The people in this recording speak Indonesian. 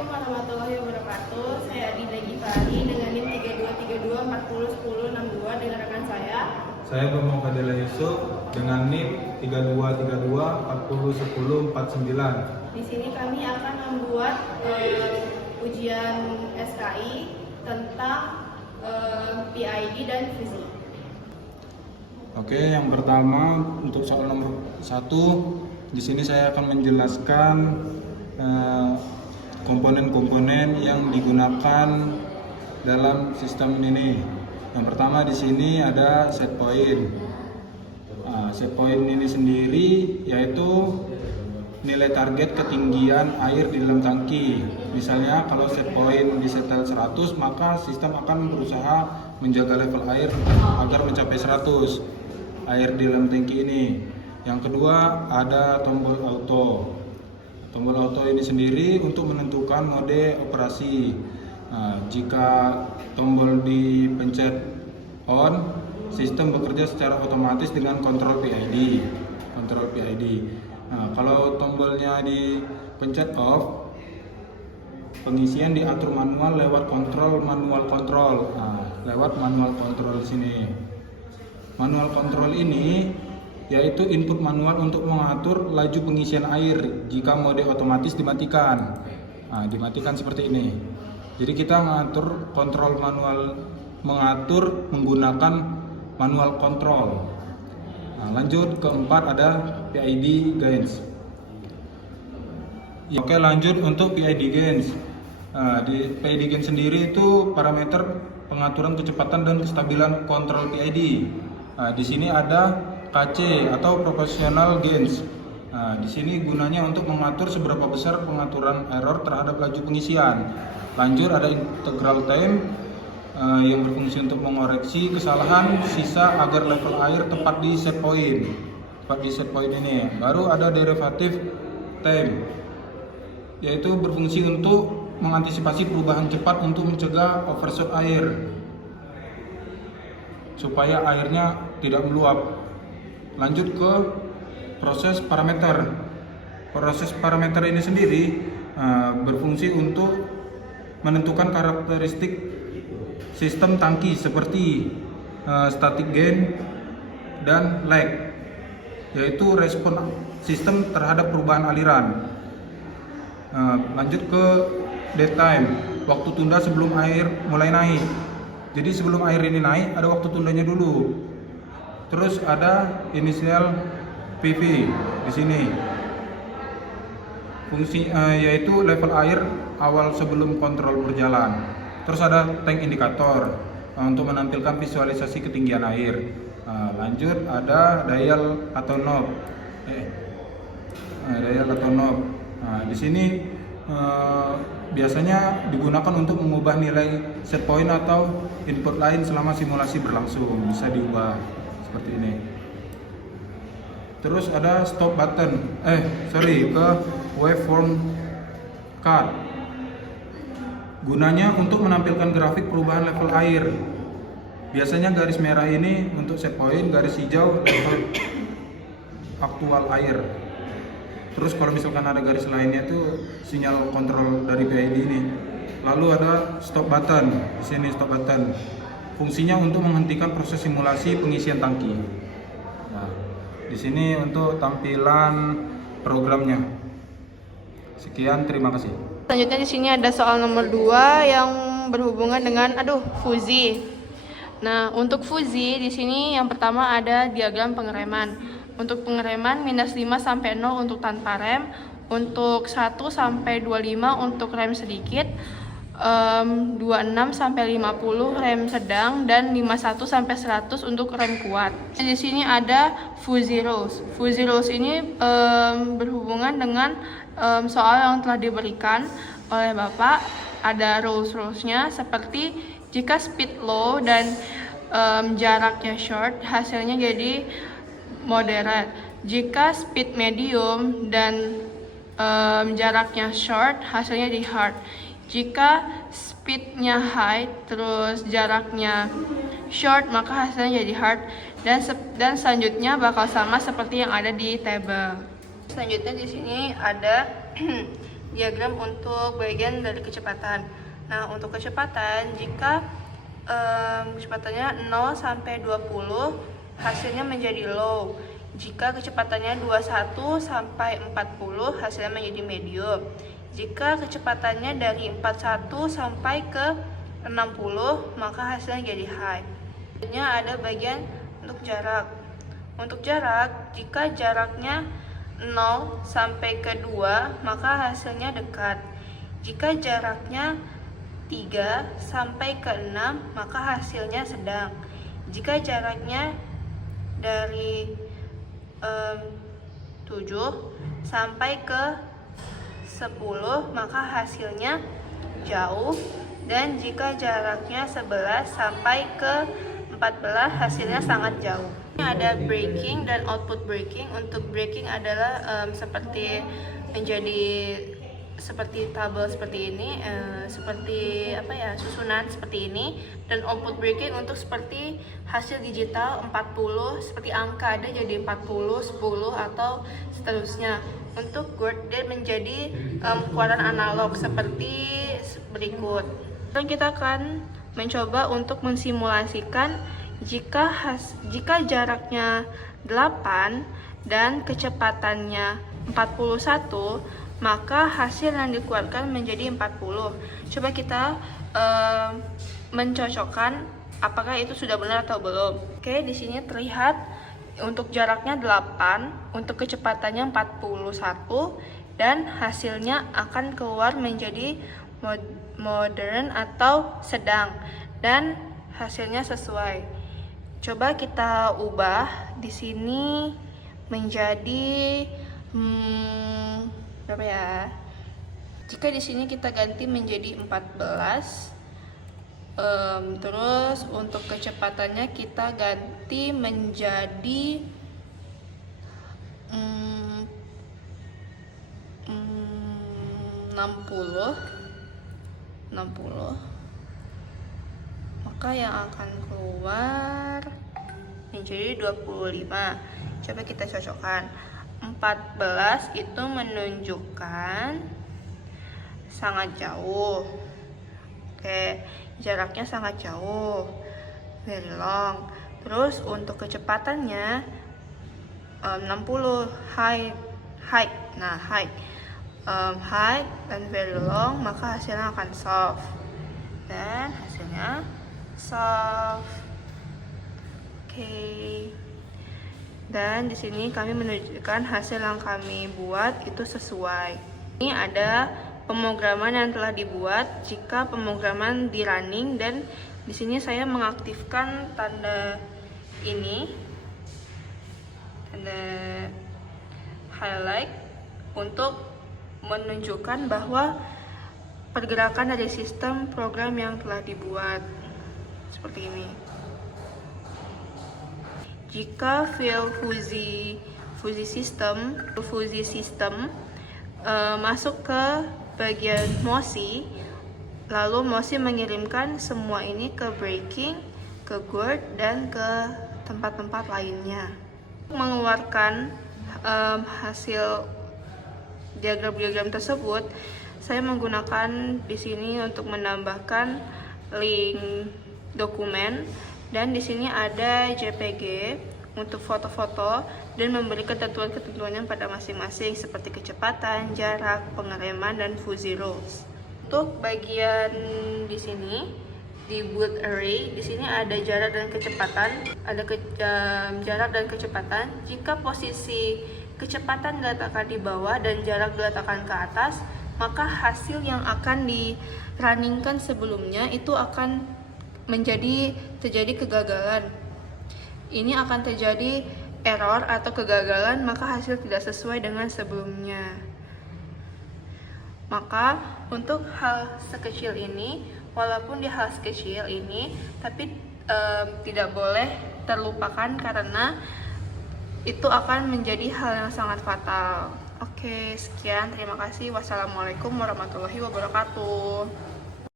Assalamualaikum warahmatullahi wabarakatuh. Saya Adinda Gifari dengan NIM 3232401062 dengan rekan saya. Saya Bambang Fadela Yusuf dengan NIM 3232401049. Di sini kami akan membuat ujian SKI tentang PID dan FUZI. Oke, yang pertama untuk soal nomor 1, di sini saya akan menjelaskan komponen-komponen yang digunakan dalam sistem ini. Yang pertama di sini ada set point. Set point ini sendiri yaitu nilai target ketinggian air di dalam tangki. Misalnya kalau set point disetel 100, maka sistem akan berusaha menjaga level air agar mencapai 100 air di dalam tangki ini. Yang kedua ada tombol auto. Tombol auto ini sendiri untuk menentukan mode operasi. Jika tombol dipencet on, sistem bekerja secara otomatis dengan kontrol PID. Kalau tombolnya dipencet off, pengisian diatur manual lewat manual kontrol. Lewat manual kontrol di sini. Manual kontrol ini yaitu input manual untuk mengatur laju pengisian air jika mode otomatis dimatikan. Dimatikan seperti ini. Jadi kita mengatur menggunakan manual kontrol. Lanjut keempat ada PID gains. Oke, lanjut untuk PID gains. Di PID gains sendiri itu parameter pengaturan kecepatan dan kestabilan kontrol PID. Di sini ada KC atau proportional gains. Di sini gunanya untuk mengatur seberapa besar pengaturan error terhadap laju pengisian. Lanjut ada integral time yang berfungsi untuk mengoreksi kesalahan sisa agar level air tepat di set point. Ini. Baru ada derivative time, yaitu berfungsi untuk mengantisipasi perubahan cepat untuk mencegah overshoot air supaya airnya tidak meluap. Lanjut ke proses parameter. Proses parameter ini sendiri berfungsi untuk menentukan karakteristik sistem tangki seperti static gain dan lag, yaitu respon sistem terhadap perubahan aliran. Lanjut ke dead time, waktu tunda sebelum air mulai naik. Jadi sebelum air ini naik ada waktu tundanya dulu. Terus ada initial PV di sini. Fungsi yaitu level air awal sebelum kontrol berjalan. Terus ada tank indikator untuk menampilkan visualisasi ketinggian air. Lanjut ada dial atau knob. Di sini biasanya digunakan untuk mengubah nilai set point atau input lain selama simulasi berlangsung. Bisa diubah seperti ini. Terus ada stop button. Ke waveform card. Gunanya untuk menampilkan grafik perubahan level air. Biasanya garis merah ini untuk set point, garis hijau level aktual air. Terus kalau misalkan ada garis lainnya itu sinyal kontrol dari PID ini. Lalu ada stop button. Di sini stop button. Fungsinya untuk menghentikan proses simulasi pengisian tangki. Di sini untuk tampilan programnya. Sekian, terima kasih. Selanjutnya di sini ada soal nomor 2 yang berhubungan dengan FUZI. Nah, untuk FUZI di sini yang pertama ada diagram pengereman. Untuk pengereman -5 sampai 0 untuk tanpa rem, untuk 1 sampai 25 untuk rem sedikit, 26 sampai 50 rem sedang, dan 51 sampai 100 untuk rem kuat. Di sini ada FUZI rules. FUZI rules ini berhubungan dengan soal yang telah diberikan oleh Bapak. Ada rules-rulesnya seperti jika speed low dan jaraknya short, hasilnya jadi moderate. Jika speed medium dan jaraknya short, hasilnya jadi hard. Jika speednya high terus jaraknya short, maka hasilnya jadi hard. Dan selanjutnya bakal sama seperti yang ada di table. Selanjutnya di sini ada diagram untuk bagian dari kecepatan. Nah, untuk kecepatan, jika kecepatannya 0 sampai 20, hasilnya menjadi low. Jika kecepatannya 21 sampai 40, hasilnya menjadi medium. Jika kecepatannya dari 41 sampai ke 60, maka hasilnya jadi high. Selanjutnya ada bagian untuk jarak. Untuk jarak, jika jaraknya 0 sampai ke 2, maka hasilnya dekat. Jika jaraknya 3 sampai ke 6, maka hasilnya sedang. Jika jaraknya dari 7 sampai ke 10, maka hasilnya jauh. Dan jika jaraknya 11 sampai ke 14, hasilnya sangat jauh. Ini ada braking dan output braking. Untuk braking adalah seperti tabel seperti ini, seperti susunan seperti ini. Dan output braking untuk seperti hasil digital 40, seperti angka ada jadi 40, 10 atau seterusnya. Untuk GURD dia menjadi ukuran analog seperti berikut. Dan kita akan mencoba untuk mensimulasikan jika jaraknya 8 dan kecepatannya 41, maka hasil yang dikeluarkan menjadi 40. Coba kita mencocokkan apakah itu sudah benar atau belum. Oke, di sini terlihat untuk jaraknya 8, untuk kecepatannya 41, dan hasilnya akan keluar menjadi modern atau sedang, dan hasilnya sesuai. Coba kita ubah di sini menjadi berapa ya? Jika di sini kita ganti menjadi 14, terus untuk kecepatannya kita ganti menjadi 60, maka yang akan keluar menjadi 25. Coba kita cocokkan. 14 itu menunjukkan sangat jauh. Oke, jaraknya sangat jauh, very long. Terus untuk kecepatannya 60, high. Nah, high dan very long, maka hasilnya akan soft. Dan hasilnya soft. Oke. Dan di sini kami menunjukkan hasil yang kami buat itu sesuai. Ini ada pemrograman yang telah dibuat jika pemrograman di running, dan di sini saya mengaktifkan tanda ini, tanda highlight, untuk menunjukkan bahwa pergerakan dari sistem program yang telah dibuat seperti ini. Jika file fuzzy system masuk ke bagian MOSI, lalu MOSI mengirimkan semua ini ke braking, ke GURD, dan ke tempat-tempat lainnya. Mengeluarkan hasil diagram-diagram tersebut, saya menggunakan di sini untuk menambahkan link dokumen, dan di sini ada JPG untuk foto-foto dan memberi ketentuan-ketentuannya pada masing-masing seperti kecepatan, jarak, pengereman, dan fuzzy rules. Untuk bagian di sini di boot array, di sini ada jarak dan kecepatan, jarak dan kecepatan. Jika posisi kecepatan diletakkan di bawah dan jarak diletakkan ke atas, maka hasil yang akan di-runningkan sebelumnya itu akan terjadi kegagalan. Ini akan terjadi error atau kegagalan, maka hasil tidak sesuai dengan sebelumnya. Maka untuk hal sekecil ini, walaupun di hal sekecil ini, tapi tidak boleh terlupakan karena itu akan menjadi hal yang sangat fatal. Oke, sekian. Terima kasih. Wassalamualaikum warahmatullahi wabarakatuh.